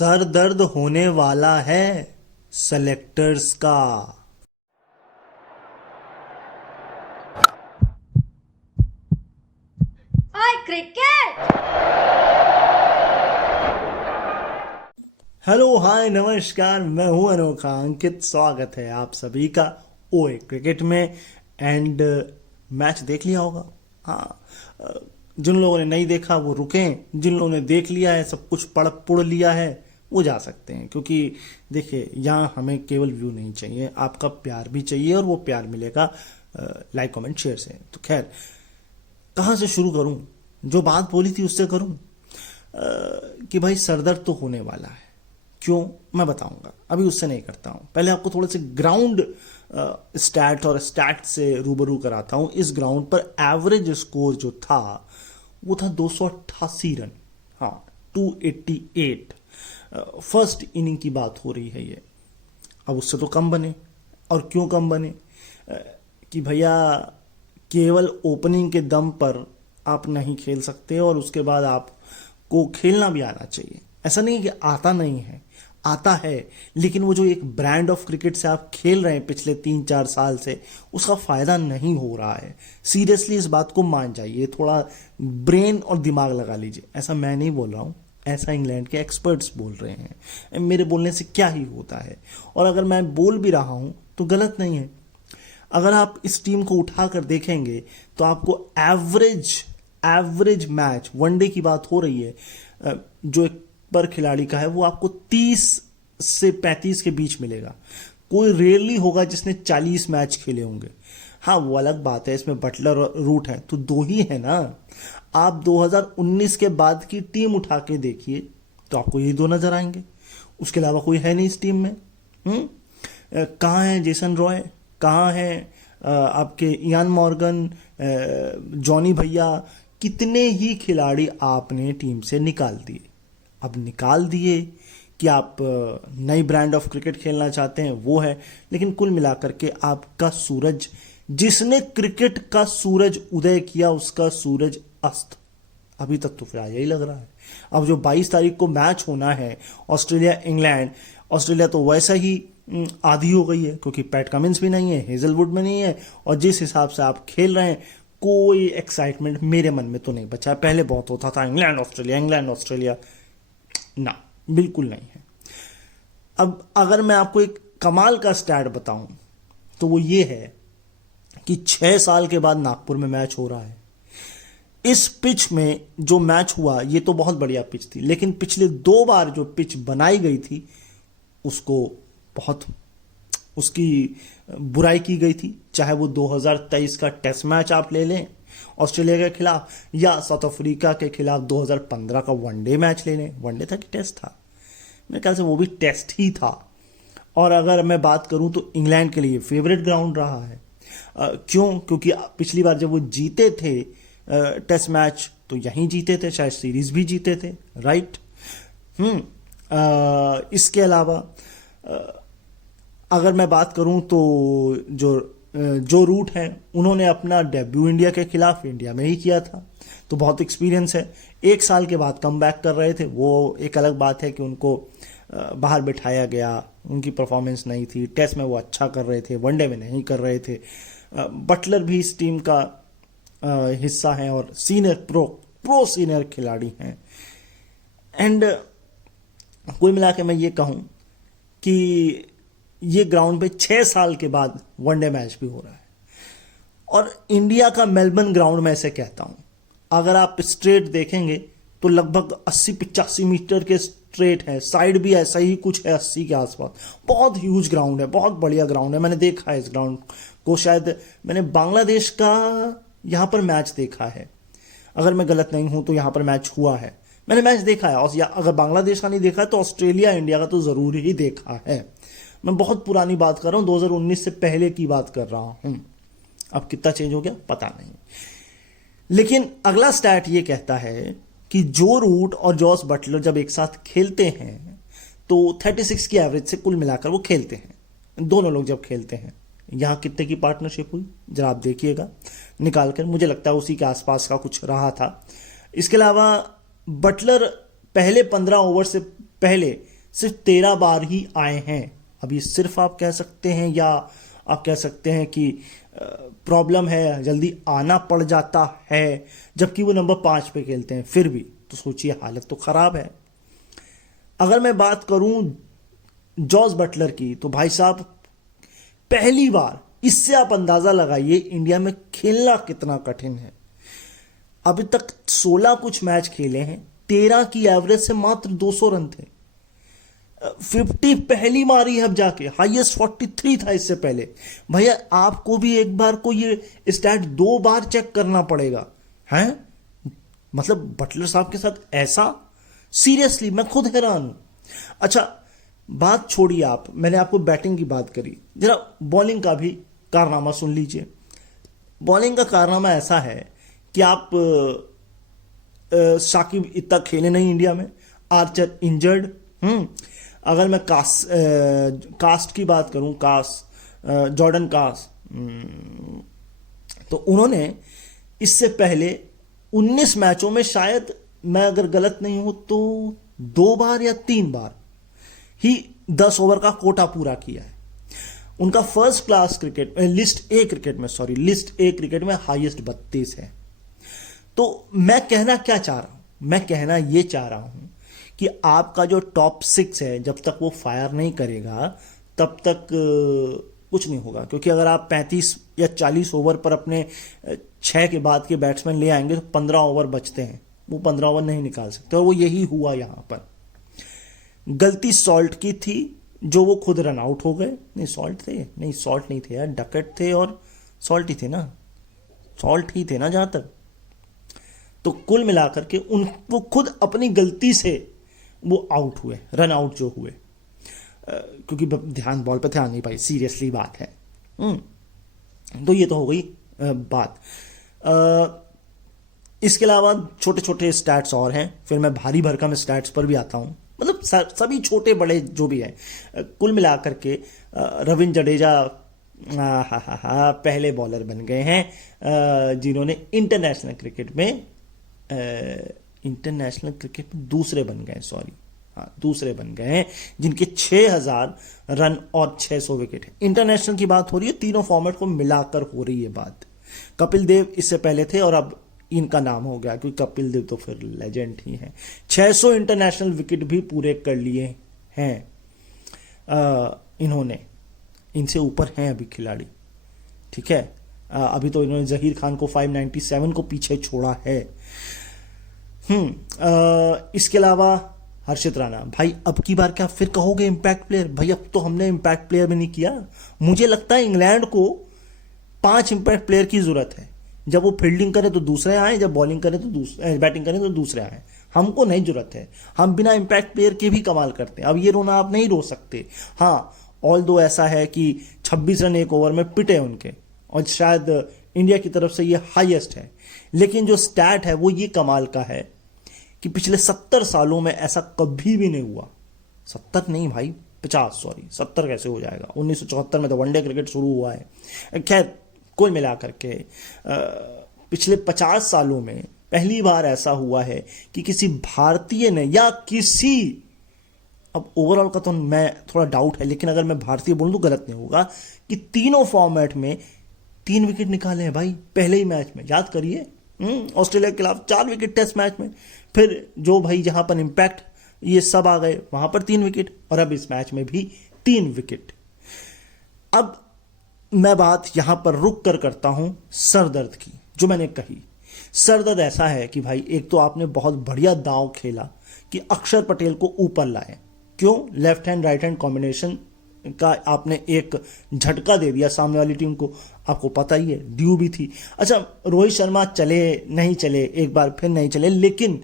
Sir दर्द होने वाला है सेलेक्टर्स का। ओए क्रिकेट। हेलो हाय नमस्कार, मैं हूं अनोखा अंकित। स्वागत है आप सभी का ओए क्रिकेट में। एंड मैच देख लिया होगा। हाँ, जिन लोगों ने नहीं देखा वो रुकें, जिन लोगों ने देख लिया है, सब कुछ पढ़ पुढ़ लिया है, वो जा सकते हैं। क्योंकि देखिए, यहाँ हमें केवल व्यू नहीं चाहिए, आपका प्यार भी चाहिए, और वो प्यार मिलेगा लाइक कमेंट शेयर से। तो खैर, कहाँ से शुरू करूं? जो बात बोली थी उससे करूं। कि भाई सरदर्द तो होने वाला है। क्यों, मैं बताऊंगा। अभी उससे नहीं करता हूं, पहले आपको थोड़े से ग्राउंड स्टैट और स्टैट से रूबरू कराता हूं। इस ग्राउंड पर एवरेज स्कोर जो था वो था 288 रन। हाँ, 288। फर्स्ट इनिंग की बात हो रही है ये। अब उससे तो कम बने। और क्यों कम बने? कि भैया, केवल ओपनिंग के दम पर आप नहीं खेल सकते, और उसके बाद आपको खेलना भी आना चाहिए। ऐसा नहीं है कि आता नहीं है, आता है, लेकिन वो जो एक ब्रांड ऑफ क्रिकेट से आप खेल रहे हैं पिछले 3-4 साल से, उसका फायदा नहीं हो रहा है। सीरियसली इस बात को मान जाइए, थोड़ा ब्रेन और दिमाग लगा लीजिए। ऐसा मैं नहीं बोल रहा हूँ, ऐसा इंग्लैंड के एक्सपर्ट्स बोल रहे हैं। मेरे बोलने से क्या ही होता है, और अगर मैं बोल भी रहा हूँ तो गलत नहीं है। अगर आप इस टीम को उठाकर देखेंगे तो आपको एवरेज मैच, वनडे की बात हो रही है, जो एक पर खिलाड़ी का है, वो आपको 30 से 35 के बीच मिलेगा। कोई रेयरली होगा जिसने 40 मैच खेले होंगे। हाँ, वो अलग बात है, इसमें बटलर और रूट है तो दो ही है ना। आप 2019 के बाद की टीम उठा के देखिए तो आपको ये दो नजर आएंगे। उसके अलावा कोई है नहीं इस टीम में। कहाँ है जेसन रॉय, कहाँ है आपके इयान मॉर्गन, जॉनी भैया? कितने ही खिलाड़ी आपने टीम से निकाल दिए। अब निकाल दिए कि आप नई ब्रांड ऑफ क्रिकेट खेलना चाहते हैं, वो है। लेकिन कुल मिलाकर के आपका सूरज, जिसने क्रिकेट का सूरज उदय किया, उसका सूरज अस्त अभी तक तो फिर यही लग रहा है। अब जो 22 तारीख को मैच होना है ऑस्ट्रेलिया इंग्लैंड, ऑस्ट्रेलिया तो वैसा ही आधी हो गई है, क्योंकि पैट कमिंस भी नहीं है, हेजलवुड में नहीं है, और जिस हिसाब से आप खेल रहे हैं, कोई एक्साइटमेंट मेरे मन में तो नहीं बचा। पहले बहुत होता था इंग्लैंड ऑस्ट्रेलिया, इंग्लैंड ऑस्ट्रेलिया। ना, बिल्कुल नहीं है। अब अगर मैं आपको एक कमाल का स्टैट बताऊं तो वो ये है कि 6 साल के बाद नागपुर में मैच हो रहा है। इस पिच में जो मैच हुआ, ये तो बहुत बढ़िया पिच थी, लेकिन पिछले 2 बार जो पिच बनाई गई थी उसको बहुत, उसकी बुराई की गई थी। चाहे वो 2023 का टेस्ट मैच आप ले लें ऑस्ट्रेलिया के खिलाफ, या साउथ अफ्रीका के खिलाफ 2015 का वनडे मैच ले लें। वनडे था कि टेस्ट था? मेरे ख्याल से वो भी टेस्ट ही था। और अगर मैं बात करूं तो इंग्लैंड के लिए फेवरेट ग्राउंड रहा है। क्यों? क्योंकि पिछली बार जब वो जीते थे टेस्ट मैच, तो यहीं जीते थे, शायद सीरीज भी जीते थे, राइट। इसके अलावा अगर मैं बात करूं तो जो रूट हैं, उन्होंने अपना डेब्यू इंडिया के खिलाफ इंडिया में ही किया था, तो बहुत एक्सपीरियंस है। 1 साल के बाद कम बैक कर रहे थे, वो एक अलग बात है कि उनको बाहर बिठाया गया, उनकी परफॉर्मेंस नहीं थी। टेस्ट में वो अच्छा कर रहे थे, वनडे में नहीं कर रहे थे। बटलर भी इस टीम का हिस्सा हैं, और सीनियर प्रो सीनियर खिलाड़ी हैं। एंड कुल मिला के मैं ये कहूं कि ये ग्राउंड पे 6 साल के बाद वनडे मैच भी हो रहा है। और इंडिया का मेलबर्न ग्राउंड में ऐसे कहता हूं, अगर आप स्ट्रेट देखेंगे तो लगभग 80-85 मीटर के स्ट्रेट है, साइड भी ऐसा ही कुछ है 80 के आसपास। बहुत ह्यूज ग्राउंड है, बहुत बढ़िया ग्राउंड है। मैंने देखा है इस ग्राउंड को, शायद मैंने बांग्लादेश का यहाँ पर मैच देखा है, अगर मैं गलत नहीं हूं तो यहाँ पर मैच हुआ है, मैंने मैच देखा है। और अगर बांग्लादेश का नहीं देखा है तो ऑस्ट्रेलिया इंडिया का तो जरूर ही देखा है। मैं बहुत पुरानी बात कर रहा हूं, 2019 से पहले की बात कर रहा हूं। अब कितना चेंज हो गया पता नहीं। लेकिन अगला स्टैट ये कहता है कि जो रूट और जॉस बटलर जब एक साथ खेलते हैं तो 36 की एवरेज से कुल मिलाकर वो खेलते हैं। दोनों लोग जब खेलते हैं, यहां कितने की पार्टनरशिप हुई जरा आप देखिएगा निकाल कर, मुझे लगता है उसी के आसपास का कुछ रहा था। इसके अलावा बटलर पहले 15 ओवर से पहले सिर्फ 13 बार ही आए हैं। अभी सिर्फ आप कह सकते हैं या आप कह सकते हैं कि प्रॉब्लम है, जल्दी आना पड़ जाता है, जबकि वो नंबर 5 पे खेलते हैं फिर भी, तो सोचिए हालत तो खराब है। अगर मैं बात करूं जॉस बटलर की, तो भाई साहब पहली बार, इससे आप अंदाजा लगाइए इंडिया में खेलना कितना कठिन है। अभी तक 16 कुछ मैच खेले हैं, 13 की एवरेज से मात्र 200 रन थे। 50 पहली मारी है अब जाके, हाईएस्ट 43 था इससे पहले। भैया आपको भी एक बार को ये स्टैट 2 बार चेक करना पड़ेगा हैं। मतलब बटलर साहब के साथ ऐसा, सीरियसली मैं खुद हैरान हूं। अच्छा बात छोड़िए आप, मैंने आपको बैटिंग की बात करी, जरा बॉलिंग का भी कारनामा सुन लीजिए। बॉलिंग का कारनामा ऐसा है कि आप शाकिब इतना खेले नहीं इंडिया में, आर्चर इंजर्ड। अगर मैं कास्ट की बात करूं, जॉर्डन कास्ट, तो उन्होंने इससे पहले 19 मैचों में शायद, मैं अगर गलत नहीं हूं तो 2 बार या 3 बार ही 10 ओवर का कोटा पूरा किया है। उनका first class cricket, list A cricket में हाईएस्ट 32 है। तो मैं कहना क्या चाह रहा हूं, मैं कहना यह चाह रहा हूं कि आपका जो टॉप 6 है, जब तक वो फायर नहीं करेगा तब तक कुछ नहीं होगा। क्योंकि अगर आप 35 या 40 ओवर पर अपने 6 के बाद के बैट्समैन ले आएंगे तो 15 ओवर बचते हैं, वो 15 ओवर नहीं निकाल सकते। और वो यही हुआ यहां पर। गलती सॉल्ट की थी, जो वो खुद रन आउट हो गए। नहीं सॉल्ट थे, नहीं सॉल्ट नहीं थे यार, डकट थे और सॉल्ट ही थे ना, सॉल्ट ही थे ना जहां तक। तो कुल मिलाकर के वो खुद अपनी गलती से वो आउट हुए, रन आउट जो हुए, क्योंकि ध्यान बॉल पर ध्यान नहीं पाई, सीरियसली बात है। तो ये तो हो गई बात। इसके अलावा छोटे छोटे स्टैट्स और हैं, फिर मैं भारी भरकम स्टैट्स पर भी आता हूं। मतलब सभी छोटे बड़े जो भी है, कुल मिलाकर के रविंद्र जडेजा पहले बॉलर बन गए हैं जिन्होंने इंटरनेशनल क्रिकेट में दूसरे बन गए हैं जिनके 6000 रन और 600 विकेट है। इंटरनेशनल की बात हो रही है, तीनों फॉर्मेट को मिलाकर हो रही है बात। कपिल देव इससे पहले थे और अब इनका नाम हो गया, क्योंकि कपिल देव तो फिर लेजेंड ही हैं। 600 इंटरनेशनल विकेट भी पूरे कर लिए हैं इन्होंने, इनसे ऊपर हैं अभी खिलाड़ी, ठीक है। अभी तो इन्होंने जहीर खान को 597 को पीछे छोड़ा है। इसके अलावा हर्षित राणा, भाई अब की बार क्या फिर कहोगे इंपैक्ट प्लेयर? भाई अब तो हमने इंपैक्ट प्लेयर भी नहीं किया। मुझे लगता है इंग्लैंड को 5 इंपैक्ट प्लेयर की जरूरत है। जब वो फील्डिंग करे तो दूसरे आए, जब बॉलिंग करे तो बैटिंग करे तो दूसरे आए। हमको नहीं जरूरत है, हम बिना इंपैक्ट प्लेयर के भी कमाल करते हैं। अब ये रोना आप नहीं रो सकते। हाँ, ऑल दो ऐसा है कि 26 रन 1 ओवर में पिटे उनके, और शायद इंडिया की तरफ से ये हाईएस्ट है। लेकिन जो स्टैट है वो ये कमाल का है कि पिछले 70 सालों में ऐसा कभी भी नहीं हुआ। 70 नहीं भाई, 50, सॉरी 70 कैसे हो जाएगा, 1974 में तो वनडे क्रिकेट शुरू हुआ है। खैर कुल मिलाकर के पिछले 50 सालों में पहली बार ऐसा हुआ है कि किसी भारतीय ने, या किसी, अब ओवरऑल का तो मैं थोड़ा डाउट है, लेकिन अगर मैं भारतीय बोलूं तो गलत नहीं होगा, कि तीनों फॉर्मेट में 3 विकेट निकाले हैं भाई पहले ही मैच में। याद करिए, ऑस्ट्रेलिया के खिलाफ 4 विकेट टेस्ट मैच में, फिर जो भाई जहां पर इंपैक्ट ये सब आ गए वहां पर 3 विकेट, और अब इस मैच में भी 3 विकेट। अब मैं बात यहां पर रुक कर करता हूं सरदर्द की, जो मैंने कही। सरदर्द ऐसा है कि भाई एक तो आपने बहुत बढ़िया दांव खेला कि अक्षर पटेल को ऊपर लाए। क्यों? Left hand right hand combination का आपने एक झटका दे दिया सामने वाली टीम को, आपको पता ही है, ड्यू भी थी। अच्छा, रोहित शर्मा चले नहीं चले, एक बार फिर नहीं चले, लेकिन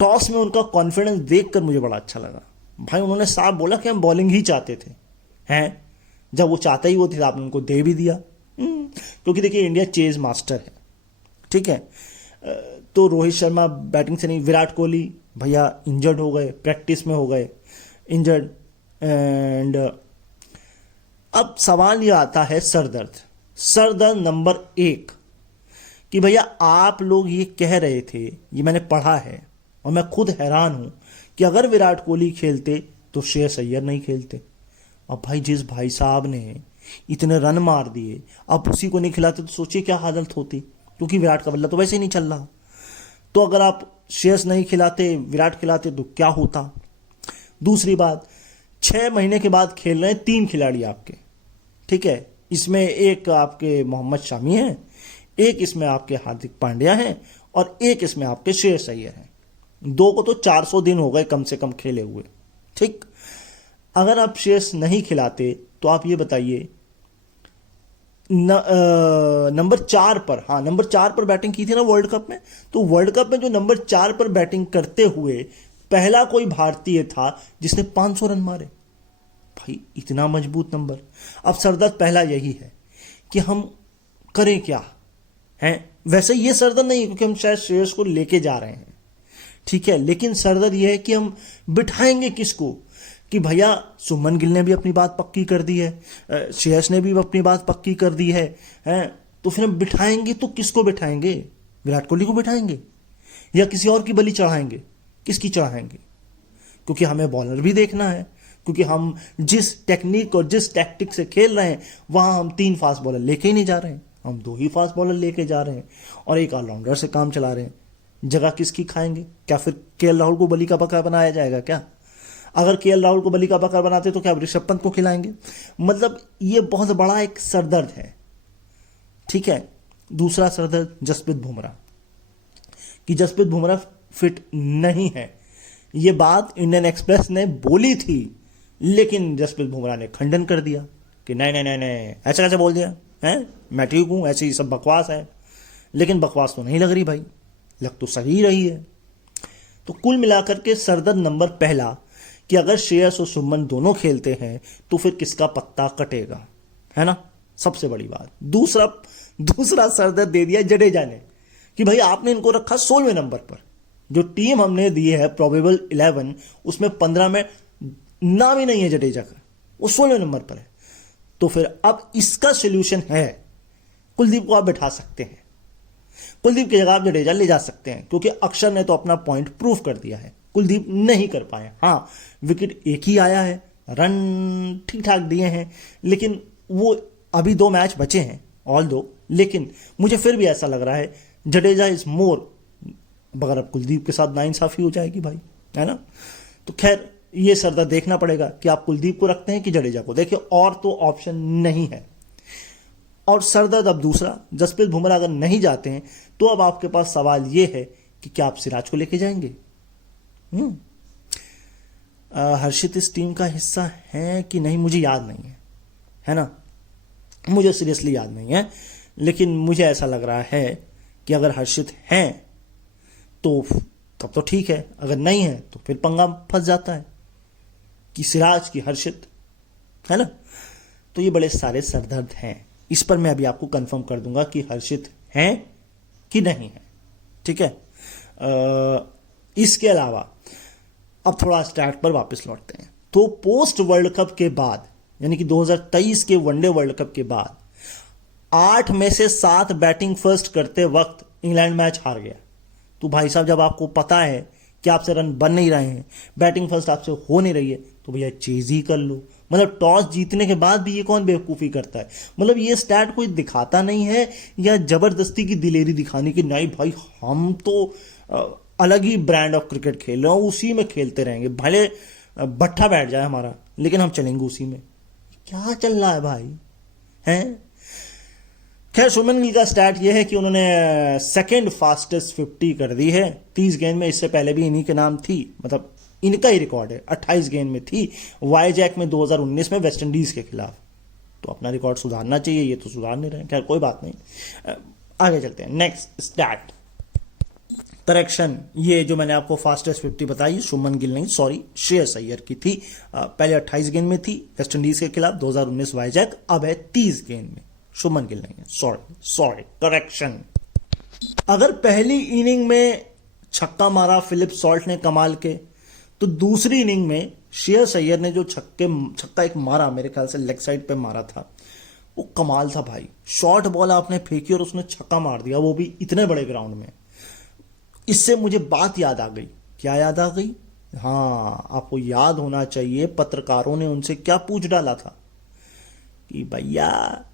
टॉस में उनका कॉन्फिडेंस देखकर मुझे बड़ा अच्छा लगा। भाई उन्होंने साफ बोला कि हम बॉलिंग ही चाहते थे, हैं जब वो चाहते ही वो थे, आपने उनको दे भी दिया। क्योंकि देखिए इंडिया चेज मास्टर है, ठीक है। तो रोहित शर्मा बैटिंग से नहीं, विराट कोहली भैया इंजर्ड हो गए, प्रैक्टिस में हो गए इंजर्ड। एंड अब सवाल ये आता है सरदर्द नंबर 1 कि भैया आप लोग ये कह रहे थे, ये मैंने पढ़ा है और मैं खुद हैरान हूं कि अगर विराट कोहली खेलते तो श्रेयस अय्यर नहीं खेलते। अब भाई जिस भाई साहब ने इतने रन मार दिए, अब उसी को नहीं खिलाते तो सोचिए क्या हालत होती, क्योंकि विराट का बल्ला तो वैसे ही नहीं चल रहा। तो अगर आप श्रेयस नहीं खिलाते, विराट खिलाते तो क्या होता। दूसरी बात, 6 महीने के बाद खेल रहे हैं 3 खिलाड़ी आपके, ठीक है। इसमें एक आपके मोहम्मद शामी हैं, एक इसमें आपके हार्दिक पांड्या हैं और एक इसमें आपके श्रेयस अय्यर हैं। 2 को तो 400 दिन हो गए कम से कम खेले हुए, ठीक। अगर आप श्रेयस नहीं खिलाते तो आप ये बताइए नंबर 4 पर, हाँ नंबर 4 पर बैटिंग की थी ना वर्ल्ड कप में, तो वर्ल्ड कप में जो नंबर 4 पर बैटिंग करते हुए पहला कोई भारतीय था जिसने 500 रन मारे। भाई इतना मजबूत नंबर। अब सरदर्द पहला यही है कि हम करें क्या हैं। वैसे ये सरदर्द नहीं है क्योंकि हम शायद श्रेयस को लेके जा रहे हैं, ठीक है, लेकिन सरदर्द ये है कि हम बिठाएंगे किसको, कि भैया सुमन गिल ने भी अपनी बात पक्की कर दी है, श्रेयस ने भी अपनी बात पक्की कर दी है, तो फिर हम बिठाएंगे तो किसको बिठाएंगे? विराट कोहली को बिठाएंगे या किसी और की बलि चढ़ाएंगे? किसकी चढ़ाएंगे? क्योंकि हमें बॉलर भी देखना है, क्योंकि हम जिस टेक्निक और जिस टैक्टिक से खेल रहे हैं वहां हम 3 फास्ट बॉलर लेके ही नहीं जा रहे हैं, हम 2 ही फास्ट बॉलर लेके जा रहे हैं और एक ऑलराउंडर से काम चला रहे हैं। जगह किसकी खाएंगे? क्या फिर केएल राहुल को बलि का बकरा बनाया जाएगा क्या? अगर केएल राहुल को बलि का बकरा बनाते तो क्या ऋषभ पंत को खिलाएंगे? मतलब ये बहुत बड़ा एक सरदर्द है, ठीक है। दूसरा सरदर्द जसप्रीत बुमराह, कि जसप्रीत बुमराह फिट नहीं है। ये बात इंडियन एक्सप्रेस ने बोली थी, लेकिन जसप्रीत बुमराह ने खंडन कर दिया कि नहीं नहीं नहीं नहीं, ऐसा कैसे बोल दिया है, मैं ठीक हूं, ऐसे ही सब बकवास है। लेकिन बकवास तो नहीं लग रही भाई, लग तो सही रही है। तो कुल मिलाकर के सरदर्द नंबर पहला कि अगर श्रेयस और सुमन दोनों खेलते हैं तो फिर किसका पत्ता कटेगा, है ना, सबसे बड़ी बात। दूसरा सरदर्द दे दिया जडेजा ने कि भाई आपने इनको रखा 16वें नंबर पर। जो टीम हमने दी है प्रोबेबल 11 उसमें 15 में नाम ही नहीं है जडेजा का, वो 16वें नंबर पर है। तो फिर अब इसका सोल्यूशन है, कुलदीप को आप बैठा सकते हैं, कुलदीप की जगह आप जडेजा ले जा सकते हैं, क्योंकि अक्षर ने तो अपना पॉइंट प्रूव कर दिया है, कुलदीप नहीं कर पाए। हाँ विकेट एक ही आया है, रन ठीक ठाक दिए हैं, लेकिन वो अभी 2 मैच बचे हैं ऑल दो, लेकिन मुझे फिर भी ऐसा लग रहा है जडेजा इज मोर, मगर अब कुलदीप के साथ नाइंसाफी हो जाएगी भाई, है ना। तो खैर ये सरदर्द देखना पड़ेगा कि आप कुलदीप को रखते हैं कि जडेजा को। देखिए और तो ऑप्शन नहीं है। और सरदर्द अब दूसरा, जसप्रीत बुमराह अगर नहीं जाते हैं तो अब आपके पास सवाल ये है कि क्या आप सिराज को लेके जाएंगे? हर्षित इस टीम का हिस्सा है कि नहीं मुझे याद नहीं है ना, मुझे सीरियसली याद नहीं है, लेकिन मुझे ऐसा लग रहा है कि अगर हर्षित हैं तो तब तो ठीक है, अगर नहीं है तो फिर पंगा फंस जाता है कि सिराज की हर्षित, है ना। तो ये बड़े सारे सरदर्द हैं, इस पर मैं अभी आपको कंफर्म कर दूंगा कि हर्षित हैं कि नहीं है, ठीक है। इसके अलावा अब थोड़ा स्टार्ट पर वापस लौटते हैं। तो पोस्ट वर्ल्ड कप के बाद, यानी कि 2023 के वनडे वर्ल्ड कप के बाद 8 में से 7 बैटिंग फर्स्ट करते वक्त इंग्लैंड मैच हार गया। तो भाई साहब जब आपको पता है कि आपसे रन बन नहीं रहे हैं, बैटिंग फर्स्ट आपसे हो नहीं रही है, तो भैया चेज ही कर लो। मतलब टॉस जीतने के बाद भी ये कौन बेवकूफ़ी करता है? मतलब ये स्टैट कोई दिखाता नहीं है या जबरदस्ती की दिलेरी दिखाने की, नहीं भाई हम तो अलग ही ब्रांड ऑफ क्रिकेट खेल रहे हैं, उसी में खेलते रहेंगे, भले भट्ठा बैठ जाए हमारा, लेकिन हम चलेंगे उसी में। क्या चल रहा है भाई, हैं? खैर सुमन गिल का स्टैट ये है कि उन्होंने सेकंड फास्टेस्ट 50 कर दी है 30 गेंद में। इससे पहले भी इन्हीं के नाम थी, मतलब इनका ही रिकॉर्ड है, 28 गेंद में थी वाईजैक में 2019 में वेस्ट इंडीज के खिलाफ। तो अपना रिकॉर्ड सुधारना चाहिए, ये तो सुधार नहीं रहे। खैर कोई बात नहीं, आगे चलते हैं। नेक्स्ट स्टैट करेक्शन, ये जो मैंने आपको फास्टेस्ट 50 बताई सुमन गिल नहीं, सॉरी श्रेयस अय्यर की थी। पहले 28 गेंद में थी वेस्ट इंडीज के खिलाफ 2019 वाईजैक, अब है 30 गेंद में, सुमन गिल नहीं है, सॉरी करेक्शन। अगर पहली इनिंग में छक्का मारा फिलिप सॉल्ट ने कमाल के, तो दूसरी इनिंग में श्रेयस अय्यर ने जो छक्का एक मारा, मेरे ख्याल से लेग साइड पे मारा था, वो कमाल था भाई। शॉर्ट बॉल आपने फेंकी और उसने छक्का मार दिया, वो भी इतने बड़े ग्राउंड में। इससे मुझे बात याद आ गई, क्या याद आ गई? हाँ, आपको याद होना चाहिए पत्रकारों ने उनसे क्या पूछ डाला था कि भैया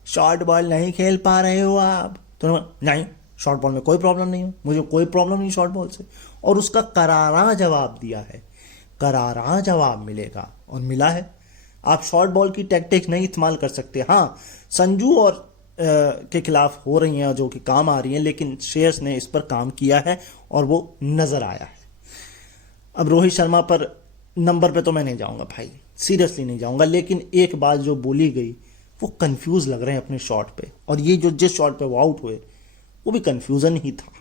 शॉर्ट बॉल नहीं खेल पा रहे हो आप, तो नहीं, शॉर्ट बॉल में कोई प्रॉब्लम नहीं है, मुझे कोई प्रॉब्लम नहीं शॉर्ट बॉल से। और उसका करारा जवाब दिया है, करारा जवाब मिलेगा और मिला है। आप शॉर्ट बॉल की टैक्टिक्स नहीं इस्तेमाल कर सकते। हाँ, संजू और के खिलाफ हो रही हैं जो कि काम आ रही हैं, लेकिन श्रेयस ने इस पर काम किया है और वो नजर आया है। अब रोहित शर्मा पर नंबर पे तो मैं नहीं जाऊंगा भाई, सीरियसली नहीं जाऊंगा, लेकिन एक बात जो बोली गई, वो कंफ्यूज लग रहे हैं अपने शॉट पे, और ये जो जिस शॉट पे वो आउट हुए वो भी कंफ्यूजन ही था।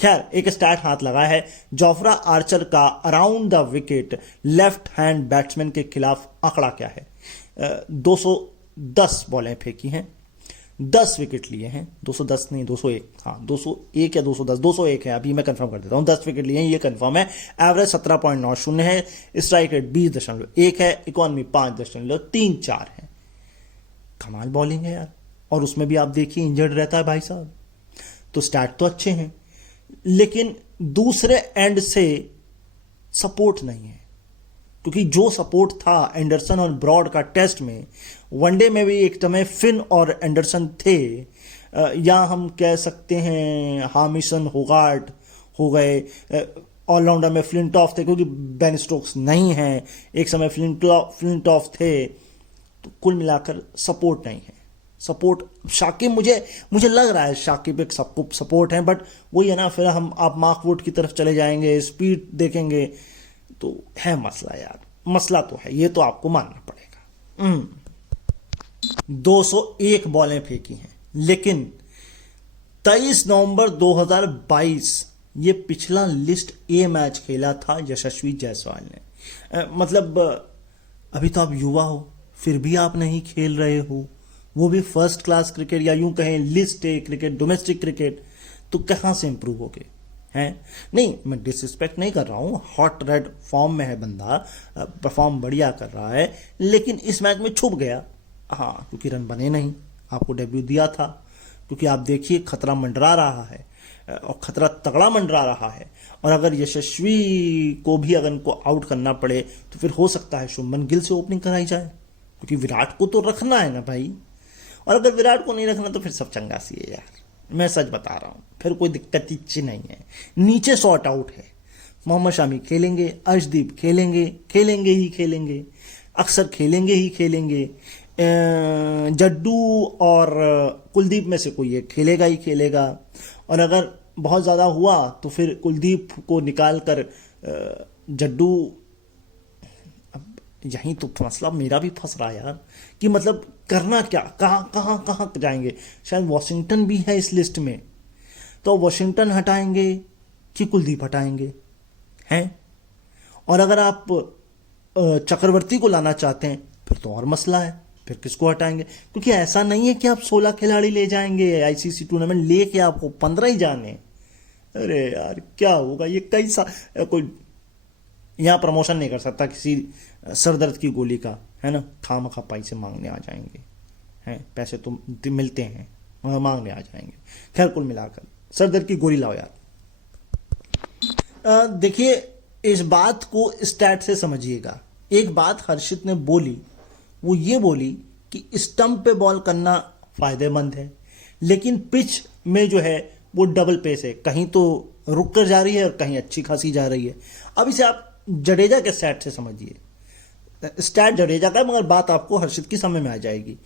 खैर, एक स्टैट हाथ लगा है, जोफ्रा आर्चर का around the wicket left hand batsman के खिलाफ आंकड़ा क्या है? 210 बॉलें फेंकी हैं, 10 विकेट लिए हैं। 210 नहीं, 201, हाँ 201 या 210, 201 है, अभी मैं कंफर्म कर देता हूँ। 10 विकेट लिए हैं, ये कंफर्म है। एवरेज 17.90 है, स्ट्राइक रेट 20.1 है, इकॉनमी 5.34 है। कमाल बॉलिंग है यार, और उसमें भी आप देखिए इंजर्ड रहता है भाई साहब, तो स्टैट तो अच्छे हैं, लेकिन दूसरे एंड से सपोर्ट नहीं है, क्योंकि जो सपोर्ट था एंडरसन और ब्रॉड का टेस्ट में, वनडे में भी एक समय फिन और एंडरसन थे, या हम कह सकते हैं हामिसन होगार्ट हो गए, ऑलराउंडर में फ्लिंटॉफ थे क्योंकि बेन स्टोक्स नहीं है, एक समय फ्लिंटॉफ थे, तो कुल मिलाकर सपोर्ट नहीं है। सपोर्ट शाकिब, मुझे लग रहा है शाकिब एक सबको सपोर्ट है, बट वही है ना, फिर आप मार्कवुड की तरफ चले जाएंगे, स्पीड देखेंगे, तो है मसला यार, मसला तो है, ये तो आपको मानना पड़ेगा। 201 बॉलें फेंकी हैं, लेकिन 23 नवंबर 2022 ये पिछला लिस्ट ए मैच खेला था यशस्वी जायसवाल ने। मतलब अभी तो आप युवा हो, फिर भी आप नहीं खेल रहे हो, वो भी फर्स्ट क्लास क्रिकेट, या यूं कहें list A cricket, domestic cricket, तो कहां से इंप्रूव होगे हैं? नहीं, मैं डिसरिस्पेक्ट नहीं कर रहा हूं, हॉट रेड फॉर्म में है बंदा, परफॉर्म बढ़िया कर रहा है, लेकिन इस मैच में छुप गया। हाँ, क्योंकि रन बने नहीं, आपको डेब्यू दिया था, क्योंकि आप देखिए खतरा मंडरा रहा है, और खतरा तगड़ा मंडरा रहा है, और अगर यशस्वी को भी अगर इनको आउट करना पड़े तो फिर हो सकता है शुभमन गिल से ओपनिंग कराई जाए, क्योंकि विराट को तो रखना है ना भाई, और अगर विराट को नहीं रखना तो फिर सब चंगा सी है यार, मैं सच बता रहा हूं, फिर कोई दिक्कत ही नहीं है। नीचे शॉर्ट आउट है, मोहम्मद शामी खेलेंगे, अर्शदीप खेलेंगे ही खेलेंगे, अक्सर खेलेंगे ही खेलेंगे, जड्डू और कुलदीप में से कोई एक खेलेगा ही खेलेगा, और अगर बहुत ज़्यादा हुआ तो फिर कुलदीप को निकाल कर जड्डू। यहीं तो मसला मेरा भी फंस रहा है यार, कि मतलब करना क्या, कहाँ जाएंगे? शायद वॉशिंगटन भी है इस लिस्ट में, तो वॉशिंगटन हटाएंगे कि कुलदीप हटाएंगे हैं? और अगर आप चक्रवर्ती को लाना चाहते हैं फिर तो और मसला है, फिर किसको हटाएंगे? क्योंकि ऐसा नहीं है कि आप 16 खिलाड़ी ले जाएंगे आईसीसी टूर्नामेंट, लेके आपको 15 ही जाने। अरे यार क्या होगा ये, कई कोई यहाँ प्रमोशन नहीं कर सकता किसी सरदर्द की गोली का, है ना, खामखा पैसे मांगने आ जाएंगे, हैं पैसे तो मिलते हैं, मांगने आ जाएंगे। खैर, कुल मिलाकर सरदर्द की गोली लाओ यार। देखिए, इस बात को स्टैट से समझिएगा। एक बात हर्षित ने बोली, वो ये बोली कि स्टंप पे बॉल करना फायदेमंद है, लेकिन पिच में जो है वो डबल पेस है, कहीं तो रुक कर जा रही है और कहीं अच्छी खासी जा रही है। अब इसे आप जडेजा के स्टैट से समझिए, स्टैट जडेजा का है, मगर बात आपको हर्षित की समझ में आ जाएगी।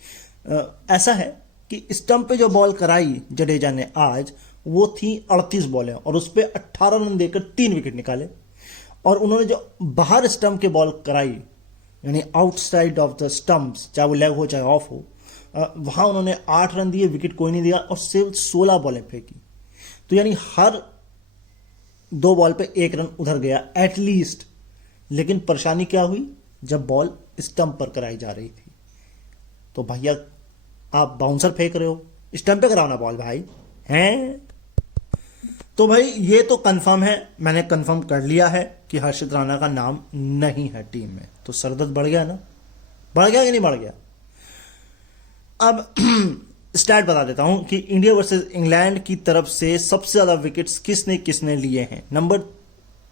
ऐसा है कि स्टंप पे जो बॉल कराई जडेजा ने आज, वो थी 38 बॉलें, और उस पर 18 रन देकर 3 विकेट निकाले। और उन्होंने जो बाहर स्टंप के बॉल कराई, यानी आउटसाइड ऑफ द स्टंप्स, चाहे वो लेग हो चाहे ऑफ हो, वहां उन्होंने 8 रन दिए, विकेट कोई नहीं दिया, और सिर्फ 16 बॉलें फेंकी। तो यानी हर 2 बॉल पे 1 रन उधर गया एटलीस्ट। लेकिन परेशानी क्या हुई, जब बॉल स्टंप पर कराई जा रही थी, तो भैया आप बाउंसर फेंक रहे हो, स्टंप पे कराना बॉल भाई, हैं? तो भाई ये तो कंफर्म है, मैंने कंफर्म कर लिया है कि हर्षित राणा का नाम नहीं है टीम में। तो सरदर्द बढ़ गया ना, बढ़ गया कि नहीं बढ़ गया? अब स्टैट बता देता हूं कि इंडिया वर्सेस इंग्लैंड की तरफ से सबसे ज्यादा विकेट्स किसने किसने लिए हैं। नंबर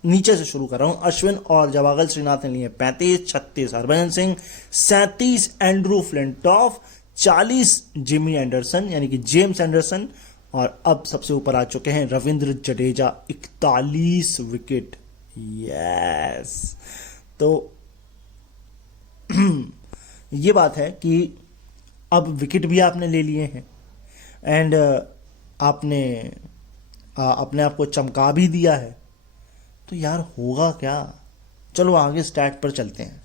नीचे से शुरू कर रहा हूं। अश्विन और जवागल श्रीनाथ ने लिए 35, 36 Harbhajan Singh, 37 Andrew Flintoff, 40 Jimmy Anderson यानी कि जेम्स एंडरसन, और अब सबसे ऊपर आ चुके हैं रविंद्र जडेजा 41 विकेट। यस, तो ये बात है कि अब विकेट भी आपने ले लिए हैं एंड आपने अपने आप को चमका भी दिया है, तो यार होगा क्या। चलो आगे स्टैट पर चलते हैं।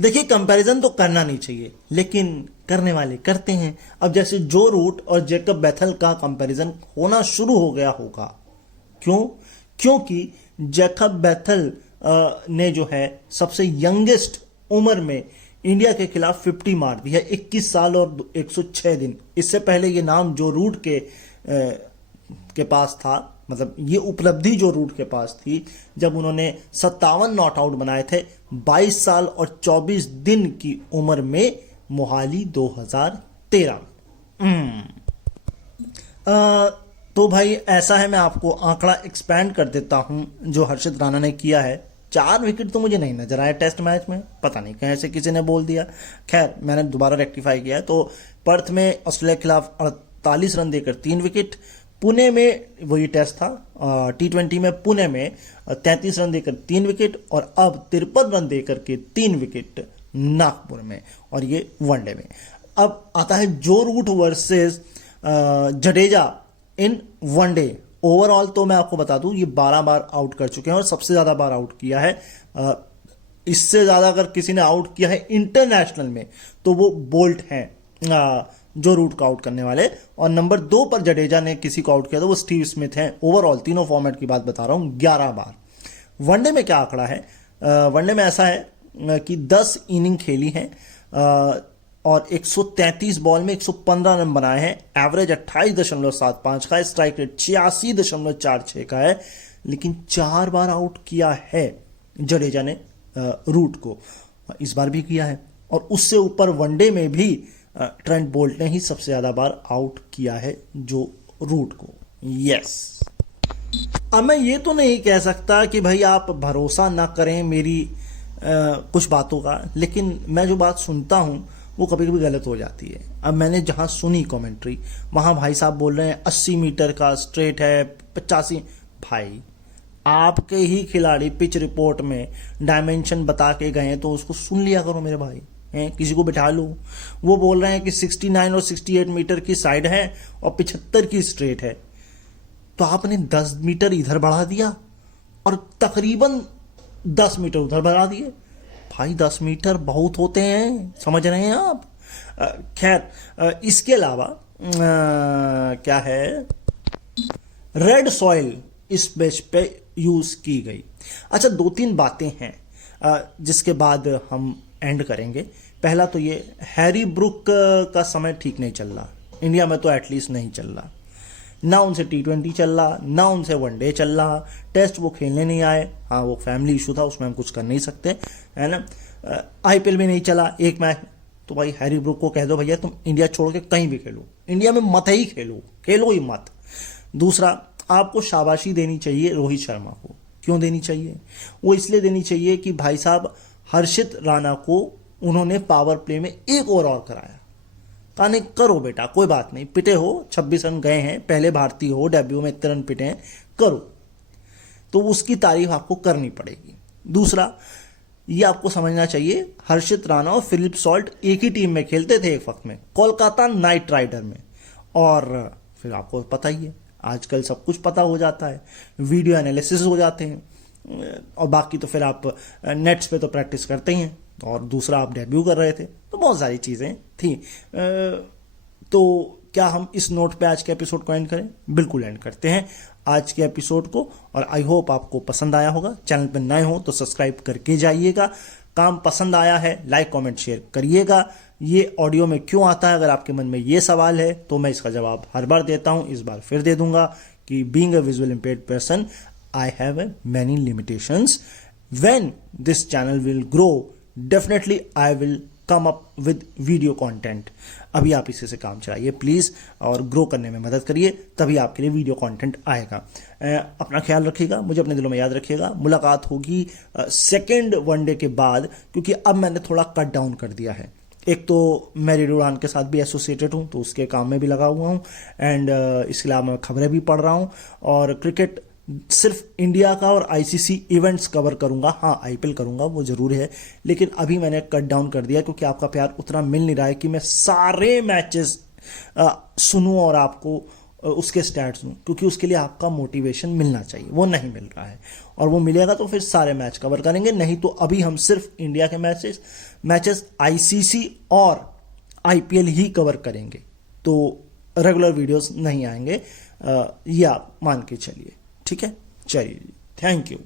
देखिए, कंपैरिजन तो करना नहीं चाहिए, लेकिन करने वाले करते हैं। अब जैसे जो रूट और जेकब बेथल का कंपैरिजन होना शुरू हो गया होगा। क्यों? क्योंकि जेकब बेथल ने जो है सबसे यंगेस्ट उम्र में इंडिया के खिलाफ 50 मार दी है, 21 साल और 106 दिन। इससे पहले ये नाम जो रूट के पास था, मतलब ये उपलब्धि जो रूट के पास थी, जब उन्होंने 57 नॉट आउट बनाए थे 22 साल और 24 दिन की उम्र में, मोहाली 2013। तो भाई ऐसा है, मैं आपको आंकड़ा एक्सपैंड कर देता हूं जो हर्षित राणा ने किया है। 4 विकेट तो मुझे नहीं नजर आया टेस्ट मैच में, पता नहीं कैसे किसी ने बोल दिया। खैर, मैंने दोबारा रेक्टिफाई किया। तो पर्थ में ऑस्ट्रेलिया के खिलाफ 48 रन देकर 3 विकेट, पुणे में वही टेस्ट था T20 में, पुणे में 33 रन देकर 3 विकेट, और अब 53 रन देकर के 3 विकेट नागपुर में, और ये वनडे में। अब आता है जो Root versus Jadeja in one day. Overall तो मैं आपको बता दूं, ये 12 बार आउट कर चुके हैं और सबसे ज्यादा बार आउट किया है। इससे ज्यादा अगर किसी ने आउट किया है इंटरनेशनल में तो वो बोल्ट हैं, जो रूट का आउट करने वाले। और नंबर 2 पर जडेजा ने किसी को आउट किया तो वो स्टीव स्मिथ हैं। ओवरऑल तीनों फॉर्मेट की बात बता रहा हूं, 11 बार। वनडे में क्या आंकड़ा है? वनडे में ऐसा है कि 10 इनिंग खेली हैं और 133 बॉल में 115 रन बनाए हैं। एवरेज 28.75 का है, स्ट्राइक रेट 86.46 का है, लेकिन 4 बार आउट किया है जडेजा ने रूट को, इस बार भी किया है। और उससे ऊपर वनडे में भी ट्रेंट बोल्ट ने ही सबसे ज्यादा बार आउट किया है जो रूट को। यस, अब मैं ये तो नहीं कह सकता कि भाई आप भरोसा ना करें मेरी कुछ बातों का, लेकिन मैं जो बात सुनता हूं वो कभी कभी गलत हो जाती है। अब मैंने जहां सुनी कमेंट्री, वहां भाई साहब बोल रहे हैं 80 मीटर का स्ट्रेट है, 85। भाई, आपके ही खिलाड़ी पिच रिपोर्ट में डायमेंशन बता के गए हैं तो उसको सुन लिया करो मेरे भाई, किसी को बिठा लो। वो बोल रहे हैं कि 69 और 68 मीटर की साइड है और 75 की स्ट्रेट है, तो आपने 10 मीटर इधर बढ़ा दिया और तकरीबन 10 मीटर उधर बढ़ा दिए। भाई 10 मीटर बहुत होते हैं, समझ रहे हैं आप। खैर, इसके अलावा क्या है, रेड सॉइल इस मैच पे यूज की गई। अच्छा, 2-3 बातें हैं जिसके बाद हम एंड करेंगे। पहला तो ये, हैरी ब्रुक का समय ठीक नहीं चल रहा इंडिया में, तो एटलीस्ट नहीं चल रहा। ना उनसे T20 चल रहा, ना उनसे वनडे चल रहा। टेस्ट वो खेलने नहीं आए, हाँ वो फैमिली इशू था, उसमें हम कुछ कर नहीं सकते, है ना। IPL में नहीं चला एक मैच, तो भाई हैरी ब्रुक को कह दो भैया तुम इंडिया छोड़ के कहीं भी खेलो, इंडिया में मत ही खेलो, खेलो ही मत। दूसरा, आपको शाबाशी देनी चाहिए रोहित शर्मा को। क्यों देनी चाहिए? वो इसलिए देनी चाहिए कि भाई साहब हर्षित राणा को उन्होंने पावर प्ले में एक ओवर और कराया। कहा करो बेटा, कोई बात नहीं, पिटे हो, 26 रन गए हैं, पहले भारतीय हो, डेब्यू में इतने रन पिटे हैं, करो। तो उसकी तारीफ आपको करनी पड़ेगी। दूसरा, ये आपको समझना चाहिए, हर्षित राणा और फिलिप सॉल्ट एक ही टीम में खेलते थे एक वक्त में, कोलकाता नाइट राइडर में। और फिर आपको पता ही है, आजकल सब कुछ पता हो जाता है, वीडियो एनालिसिस हो जाते हैं, और बाकी तो फिर आप नेट्स पे तो प्रैक्टिस करते ही हैं। और दूसरा, आप डेब्यू कर रहे थे, तो बहुत सारी चीज़ें थी। तो क्या हम इस नोट पे आज के एपिसोड को एंड करें? बिल्कुल एंड करते हैं आज के एपिसोड को, और आई होप आपको पसंद आया होगा। चैनल पर नए हो तो सब्सक्राइब करके जाइएगा। काम पसंद आया है, लाइक कमेंट शेयर करिएगा। ये ऑडियो में क्यों आता है, अगर आपके मन में ये सवाल है तो मैं इसका जवाब हर बार देता हूं, इस बार फिर दे दूंगा कि being a visual impaired person I have many limitations. When this channel will grow, definitely I will come up with video content. अभी आप इसी से काम चलाइए प्लीज़ और ग्रो करने में मदद करिए, तभी आपके लिए वीडियो कंटेंट आएगा। अपना ख्याल रखिएगा, मुझे अपने दिलों में याद रखिएगा। मुलाकात होगी सेकेंड वनडे के बाद, क्योंकि अब मैंने थोड़ा कट डाउन कर दिया है। एक तो मैं रेडियो उड़ान के साथ भी एसोसिएटेड हूँ, तो उसके काम में भी लगा हुआ हूँ, एंड इसके अलावा मैं खबरें भी पढ़ रहा हूँ, और क्रिकेट सिर्फ इंडिया का और आईसीसी इवेंट्स कवर करूंगा। हाँ, आईपीएल करूंगा, वो जरूर है, लेकिन अभी मैंने कट डाउन कर दिया क्योंकि आपका प्यार उतना मिल नहीं रहा है कि मैं सारे मैचेस सुनूं और आपको उसके स्टैट्स दूं, क्योंकि उसके लिए आपका मोटिवेशन मिलना चाहिए, वो नहीं मिल रहा है। और वो मिलेगा तो फिर सारे मैच कवर करेंगे, नहीं तो अभी हम सिर्फ इंडिया के मैचेस आईसीसी और आईपीएल ही कवर करेंगे, तो रेगुलर वीडियोस नहीं आएंगे, ये आप मान के चलिए। ठीक है, चलिए, थैंक यू।